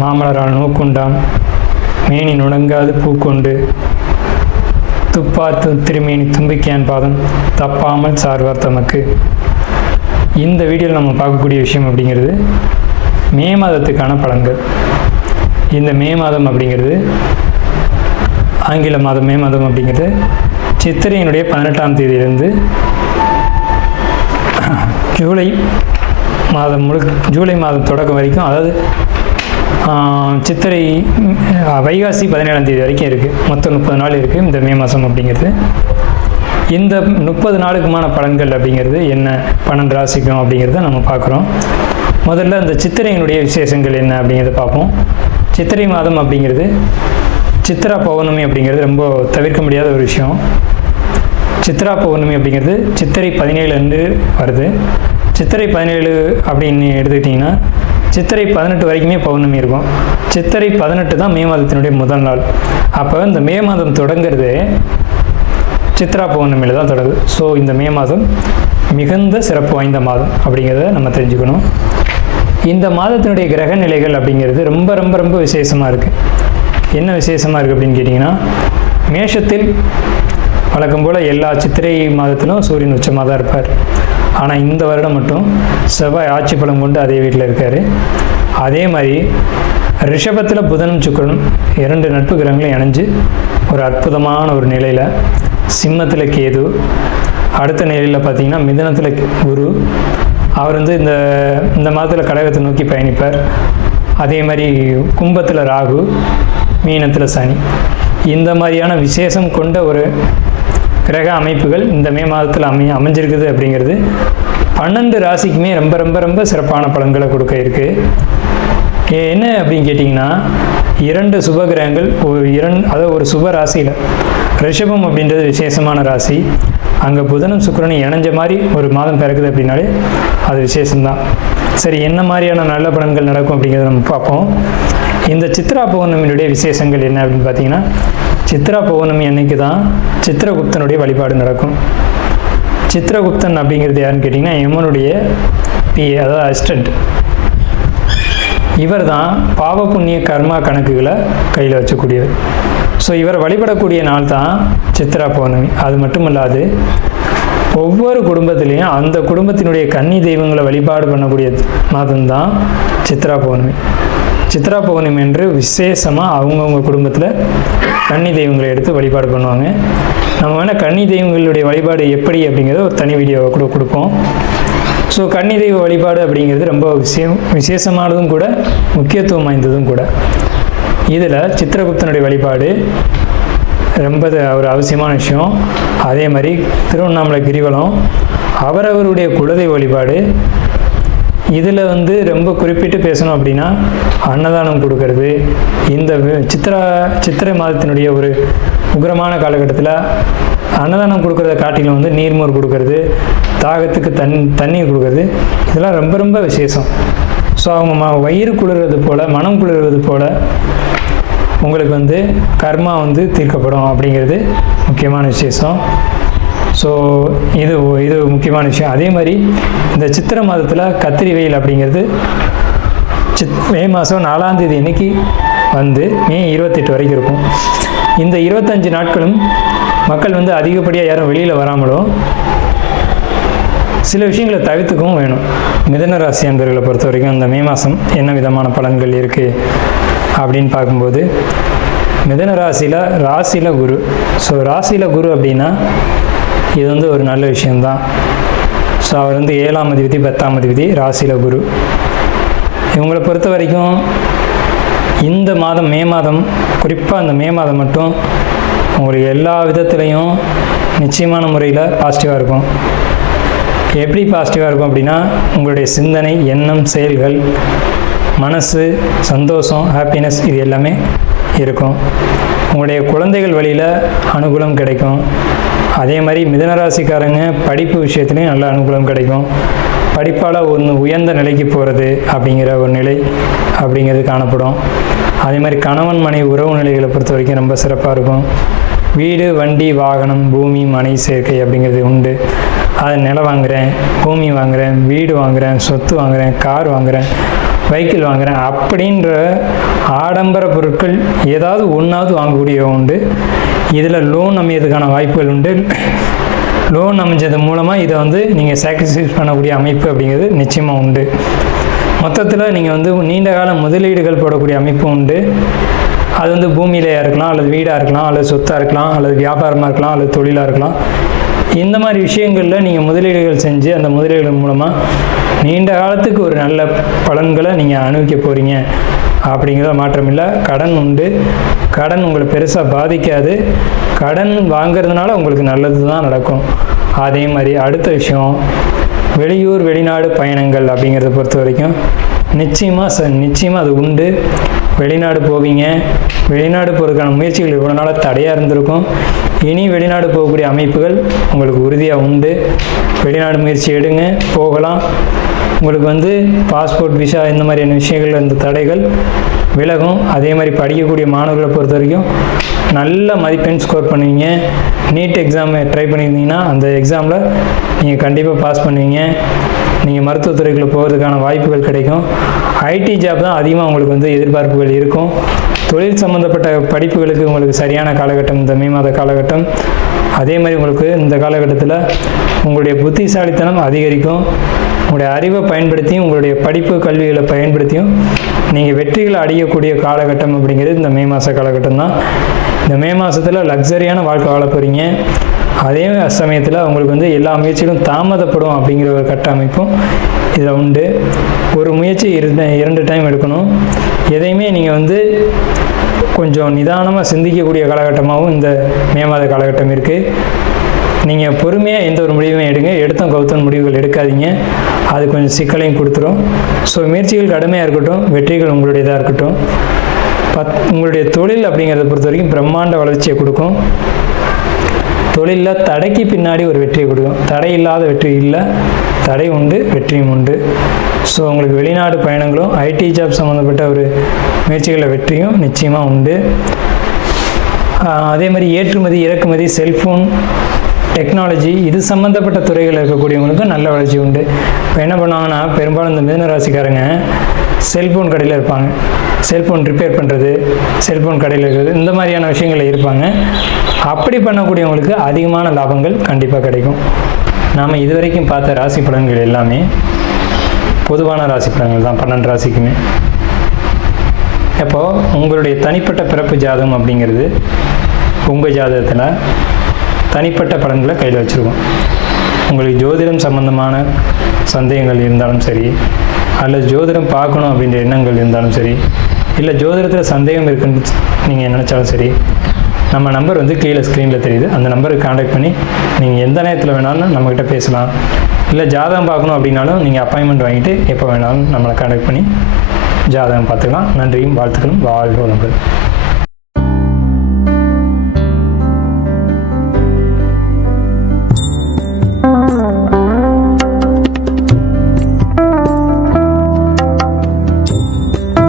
மாமலரால் நோக்குண்டாம் மேனி நுணங்காது பூக்கொண்டு துப்பாத்து திருமேனி தும்பிக்கையான் பாதம் தப்பாமல் சார்வார் தமக்கு. இந்த வீடியோவில் நம்ம பார்க்கக்கூடிய விஷயம் அப்படிங்கிறது மே மாதத்துக்கான பலன்கள். இந்த மே மாதம் அப்படிங்கிறது ஆங்கில மாதம் மே மாதம் அப்படிங்கிறது சித்திரையினுடைய 18ஆம் தேதியிலிருந்து ஜூலை மாதம் தொடக்கம் வரைக்கும், அதாவது சித்திரை வைகாசி 17ஆம் தேதி வரைக்கும் இருக்குது. மொத்தம் 30 நாள் இருக்குது இந்த மே மாதம் அப்படிங்கிறது. இந்த 30 நாளுக்குமான பலன்கள் அப்படிங்கிறது என்ன, 12 ராசிக்கும் அப்படிங்கிறத நம்ம பார்க்குறோம். முதல்ல இந்த சித்திரையினுடைய விசேஷங்கள் என்ன அப்படிங்கிறத பார்ப்போம். சித்திரை மாதம் அப்படிங்கிறது சித்ரா பௌர்ணமி அப்படிங்கிறது ரொம்ப தவிர்க்க முடியாத ஒரு விஷயம். சித்ரா பௌர்ணமி அப்படிங்கிறது சித்திரை 17 அன்று வருது. சித்திரை 17 அப்படின்னு எடுத்துக்கிட்டிங்கன்னா சித்திரை 18 வரைக்குமே பௌர்ணமி இருக்கும். சித்திரை 18 தான் மே மாதத்தினுடைய முதல் நாள். அப்போ இந்த மே மாதம் தொடங்கிறது சித்ரா பௌர்ணமியில் தான் தொடங்குது. ஸோ இந்த மே மாதம் மிகுந்த சிறப்பு வாய்ந்த மாதம் அப்படிங்கிறத நம்ம தெரிஞ்சுக்கணும். இந்த மாதத்தினுடைய கிரக நிலைகள் அப்படிங்கிறது ரொம்ப ரொம்ப ரொம்ப விசேஷமாக இருக்குது. என்ன விசேஷமாக இருக்குது அப்படின்னு கேட்டிங்கன்னா, மேஷத்தில் வழக்கம் போல் எல்லா சித்திரை மாதத்திலும் சூரியன் உச்சமாக தான் இருப்பார். ஆனால் இந்த வருடம் மட்டும் செவ்வாய் ஆட்சி பலம் கொண்டு அதே வீட்டில் இருக்கார். அதே மாதிரி ரிஷபத்தில் புதனும் சுக்கிரனும் 2 நட்பு கிரகங்களும் இணைஞ்சு ஒரு அற்புதமான ஒரு நிலையில், சிம்மத்தில் கேது, அடுத்த நிலையில் பார்த்திங்கன்னா மிதுனத்தில் குரு, அவர் வந்து இந்த மாதத்தில் கடகத்தை நோக்கி பயணிப்பார். அதே மாதிரி கும்பத்தில் ராகு, மீனத்தில் சனி. இந்த மாதிரியான விசேஷம் கொண்ட ஒரு கிரக அமைப்புகள் இந்த மே மாதத்தில் அமைஞ்சிருக்குது அப்படிங்கிறது 12 ராசிக்குமே ரொம்ப ரொம்ப ரொம்ப சிறப்பான பலன்களை கொடுக்க இருக்குது. என்ன அப்படின்னு கேட்டிங்கன்னா, 2 சுப கிரகங்கள் அதாவது ஒரு சுப ராசியில், ரிஷபம் அப்படின்றது விசேஷமான ராசி, அங்கே புதனும் சுக்கிரனும் இணைஞ்ச மாதிரி ஒரு மாதம் பிறக்குது அப்படின்னாலே அது விசேஷம்தான். சரி, என்ன மாதிரியான நல்ல பலன்கள் நடக்கும் அப்படிங்கிறத நம்ம பார்ப்போம். இந்த சித்ரா பௌர்ணமியினுடைய விசேஷங்கள் என்ன அப்படின்னு பார்த்தீங்கன்னா, சித்ரா பௌர்ணமி அன்னைக்கு தான் சித்திரகுப்தனுடைய வழிபாடு நடக்கும். சித்திரகுப்தன் அப்படிங்கிறது யாருன்னு கேட்டிங்கன்னா, யமனுடைய அதாவது அசிஸ்டன்ட். இவர் தான் பாவ புண்ணிய கர்மா கணக்குகளை கையில் வச்சக்கூடியவர். ஸோ இவர் வழிபடக்கூடிய நாள் தான் சித்ரா பௌர்ணமி. அது மட்டும் இல்லாது ஒவ்வொரு குடும்பத்திலையும் அந்த குடும்பத்தினுடைய கன்னி தெய்வங்களை வழிபாடு பண்ணக்கூடிய மாதம்தான் சித்ரா பௌர்ணமி. சித்ரா பௌர்ணமி என்று விசேஷமாக அவங்கவுங்க குடும்பத்தில் கன்னி தெய்வங்களை எடுத்து வழிபாடு பண்ணுவாங்க. நம்ம வேணால் கன்னி தெய்வங்களுடைய வழிபாடு எப்படி அப்படிங்கிறத ஒரு தனி வீடியோவை கூட கொடுப்போம். ஸோ கன்னி தெய்வ வழிபாடு அப்படிங்கிறது ரொம்ப விசேஷமானதும் கூட, முக்கியத்துவம் வாய்ந்ததும் கூட. இதில் சித்திரகுப்தனுடைய வழிபாடு ரொம்ப ஒரு அவசியமான விஷயம். அதே மாதிரி திருவண்ணாமலை கிரிவலம், அவரவருடைய குலதெய்வ வழிபாடு. இதில் வந்து ரொம்ப குறிப்பிட்டு பேசணும் அப்படின்னா அன்னதானம் கொடுக்கறது. இந்த சித்திரை மாதத்தினுடைய ஒரு உக்கிரமான காலகட்டத்தில் அன்னதானம் கொடுக்கறத காட்டிலும் வந்து நீர்மோர் கொடுக்கறது, தாகத்துக்கு தண்ணீர் கொடுக்கறது, இதெல்லாம் ரொம்ப ரொம்ப விசேஷம். ஸோ அவங்க வயிறு குளிர்றது போல், மனம் குளிர்வது போல் உங்களுக்கு வந்து கர்மா வந்து தீர்க்கப்படும் அப்படிங்கிறது முக்கியமான விசேஷம். ஸோ இது முக்கியமான விஷயம். அதே மாதிரி இந்த சித்திரை மாதத்தில் கத்திரி வெயில் அப்படிங்கிறது மே மாதம் 4ஆம் தேதி அன்னைக்கு வந்து மே 28 வரைக்கும் இருக்கும். இந்த 25 நாட்களும் மக்கள் வந்து அதிகப்படியாக யாரும் வெளியில் வராமலும் சில விஷயங்களை தவிர்த்துக்கவும் வேணும். மிதுன ராசி அன்பர்களை பொறுத்த வரைக்கும் இந்த மே மாதம் என்ன விதமான பலன்கள் இருக்குது அப்படின்னு பார்க்கும்போது, மிதுன ராசியில் குரு. ஸோ ராசியில் குரு அப்படின்னா இது வந்து ஒரு நல்ல விஷயந்தான். ஸோ அவர் வந்து 7ஆம் அதிபதி 10ஆம் அதிபதி ராசியில் குரு. இவங்களை பொறுத்த வரைக்கும் இந்த மாதம் மே மாதம், குறிப்பாக இந்த மே மாதம் மட்டும் உங்களுக்கு எல்லா விதத்துலேயும் நிச்சயமான முறையில் பாசிட்டிவாக இருக்கும். எப்படி பாசிட்டிவாக இருக்கும் அப்படின்னா, உங்களுடைய சிந்தனை, எண்ணம், செயல்கள், மனசு, சந்தோஷம், ஹாப்பினஸ் இது எல்லாமே இருக்கும். உங்களுடைய குழந்தைகள் வழியில் அனுகூலம் கிடைக்கும். அதே மாதிரி மிதுனராசிக்காரங்க படிப்பு விஷயத்துலையும் நல்ல அனுகூலம் கிடைக்கும். படிப்பால் உயர்ந்த நிலைக்கு போகிறது அப்படிங்கிற ஒரு நிலை அப்படிங்கிறது காணப்படும். அதே மாதிரி கணவன் மனைவி உறவு நிலைகளை பொறுத்த வரைக்கும் ரொம்ப சிறப்பாக இருக்கும். வீடு, வண்டி, வாகனம், பூமி, மனை சேர்க்கை அப்படிங்கிறது உண்டு. அது நிலம் வாங்குகிறேன், பூமி வாங்குகிறேன், வீடு வாங்குகிறேன், சொத்து வாங்குகிறேன், கார் வாங்குகிறேன், வெஹிக்கிள் வாங்குகிறேன் அப்படின்ற ஆடம்பர பொருட்கள் ஏதாவது ஒன்றாவது வாங்கக்கூடிய உண்டு. இதில் லோன் அமையறதுக்கான வாய்ப்புகள் உண்டு. லோன் அமைஞ்சது மூலமாக இதை வந்து நீங்கள் சாக்ரிஃபைஸ் பண்ணக்கூடிய அமைப்பு அப்படிங்கிறது நிச்சயமாக உண்டு. மொத்தத்தில் நீங்கள் வந்து நீண்ட கால முதலீடுகள் போடக்கூடிய அமைப்பு உண்டு. அது வந்து பூமியிலையாக இருக்கலாம், அல்லது வீடாக இருக்கலாம், அல்லது சொத்தாக இருக்கலாம், அல்லது வியாபாரமாக இருக்கலாம், அல்லது தொழிலாக இருக்கலாம். இந்த மாதிரி விஷயங்களில் நீங்கள் முதலீடுகள் செஞ்சு அந்த முதலீடுகள் மூலமாக நீண்ட காலத்துக்கு ஒரு நல்ல பலன்களை நீங்கள் அனுபவிக்க போகிறீங்க அப்படிங்கிறத மாற்றம் இல்லை. கடன் உண்டு. கடன் உங்களை பெருசாக பாதிக்காது. கடன் வாங்கிறதுனால உங்களுக்கு நல்லது தான் நடக்கும். அதே மாதிரி அடுத்த விஷயம், வெளியூர் வெளிநாடு பயணங்கள் அப்படிங்கிறத பொறுத்த வரைக்கும் நிச்சயமாக அது உண்டு. வெளிநாடு போவீங்க. வெளிநாடு போகிறதுக்கான முயற்சிகள் இவ்வளோ நாளாக தடையாக இருந்திருக்கும். இனி வெளிநாடு போகக்கூடிய அமைப்புகள் உங்களுக்கு உறுதியாக உண்டு. வெளிநாடு முயற்சி எடுங்க, போகலாம். உங்களுக்கு வந்து பாஸ்போர்ட், விசா இந்த மாதிரியான விஷயங்கள் இந்த தடைகள் விலகும். அதே மாதிரி படிக்கக்கூடிய மாணவர்களை பொறுத்த வரைக்கும் நல்ல மதிப்பெண் ஸ்கோர் பண்ணுவீங்க. நீட் எக்ஸாமை ட்ரை பண்ணியிருந்தீங்கன்னா அந்த எக்ஸாமில் நீங்கள் கண்டிப்பாக பாஸ் பண்ணுவீங்க. நீங்கள் மருத்துவத்துறைக்குள்ளே போகிறதுக்கான வாய்ப்புகள் கிடைக்கும். ஐடி ஜாப் தான் அதிகமாக உங்களுக்கு வந்து எதிர்பார்ப்புகள் இருக்கும். தொழில் சம்மந்தப்பட்ட படிப்புகளுக்கு உங்களுக்கு சரியான காலகட்டம் இந்த மே மாத காலகட்டம். அதே மாதிரி உங்களுக்கு இந்த காலகட்டத்தில் உங்களுடைய புத்திசாலித்தனம் அதிகரிக்கும். உங்களுடைய அறிவை பயன்படுத்தியும் உங்களுடைய படிப்பு கல்விகளை பயன்படுத்தியும் நீங்கள் வெற்றிகளை அடையக்கூடிய காலகட்டம் அப்படிங்கிறது இந்த மே மாத காலகட்டம் தான். இந்த மே மாதத்தில் லக்ஸரியான வாழ்க்கை வாழ போகிறீங்க. அதே சமயத்தில் உங்களுக்கு வந்து எல்லா முயற்சிகளும் தாமதப்படும் அப்படிங்கிற ஒரு கட்டமைப்பும் இதில் உண்டு. ஒரு முயற்சி 2 டைம் எடுக்கணும். எதையுமே நீங்கள் வந்து கொஞ்சம் நிதானமாக சிந்திக்கக்கூடிய காலகட்டமாகவும் இந்த மே மாத காலகட்டம் இருக்குது. நீங்கள் பொறுமையாக எந்த ஒரு முடிவுமே எடுங்க. எடுத்தோம் கவுத்தம் முடிவுகள் எடுக்காதீங்க. அது கொஞ்சம் சிக்கலையும் கொடுத்துரும். ஸோ முயற்சிகள் கடுமையாக இருக்கட்டும், வெற்றிகள் உங்களுடையதாக இருக்கட்டும். உங்களுடைய தொழில் அப்படிங்கிறத பொறுத்த வரைக்கும் பிரம்மாண்ட வளர்ச்சியை கொடுக்கும். தொழிலில் தடைக்கு பின்னாடி ஒரு வெற்றியை கொடுக்கும். தடை இல்லாத வெற்றி இல்லை, தடை உண்டு, வெற்றியும் உண்டு. ஸோ உங்களுக்கு வெளிநாடு பயணங்களும் ஐடி ஜாப் சம்மந்தப்பட்ட ஒரு முயற்சிகளில் வெற்றியும் நிச்சயமாக உண்டு. அதே மாதிரி ஏற்றுமதி இறக்குமதி, செல்ஃபோன் டெக்னாலஜி இது சம்மந்தப்பட்ட துறைகளில் இருக்கக்கூடியவங்களுக்கு நல்ல வளர்ச்சி உண்டு. இப்போ என்ன பண்ணுவாங்கன்னா, பெரும்பாலும் இந்த மிதுன ராசிக்காரங்க செல்ஃபோன் கடையில் இருப்பாங்க. செல்ஃபோன் ரிப்பேர் பண்ணுறது, செல்ஃபோன் கடையில் இருக்கிறது, இந்த மாதிரியான விஷயங்களில் இருப்பாங்க. அப்படி பண்ணக்கூடியவங்களுக்கு அதிகமான லாபங்கள் கண்டிப்பாக கிடைக்கும். நாம் இதுவரைக்கும் பார்த்த ராசி பலன்கள் எல்லாமே பொதுவான ராசி பலன்கள் தான், 12 ராசிக்குமே. அப்போது உங்களுடைய தனிப்பட்ட பிறப்பு ஜாதகம் அப்படிங்கிறது உங்கள் ஜாதகத்தில் தனிப்பட்ட பலன்களை கையில் வச்சுருக்கோம். உங்களுக்கு ஜோதிடம் சம்பந்தமான சந்தேகங்கள் இருந்தாலும் சரி, அல்லது ஜோதிடம் பார்க்கணும் அப்படின்ற எண்ணங்கள் இருந்தாலும் சரி, இல்லை ஜோதிடத்தில் சந்தேகம் இருக்குன்னு நீங்கள் நினச்சாலும் சரி, நம்ம நம்பர் வந்து கீழே ஸ்க்ரீனில் தெரியுது. அந்த நம்பருக்கு காண்டாக்ட் பண்ணி நீங்கள் எந்த நேரத்தில் வேணாலும் நம்மக்கிட்ட பேசலாம். இல்லை ஜாதகம் பார்க்கணும் அப்படின்னாலும் நீங்கள் அப்பாயின்மெண்ட் வாங்கிட்டு எப்போ வேணாலும் நம்மளை காண்டாக்ட் பண்ணி ஜாதகம் பார்த்துக்கலாம். நன்றியும் வாழ்த்துக்களும். வாழ்க வளமுடன்.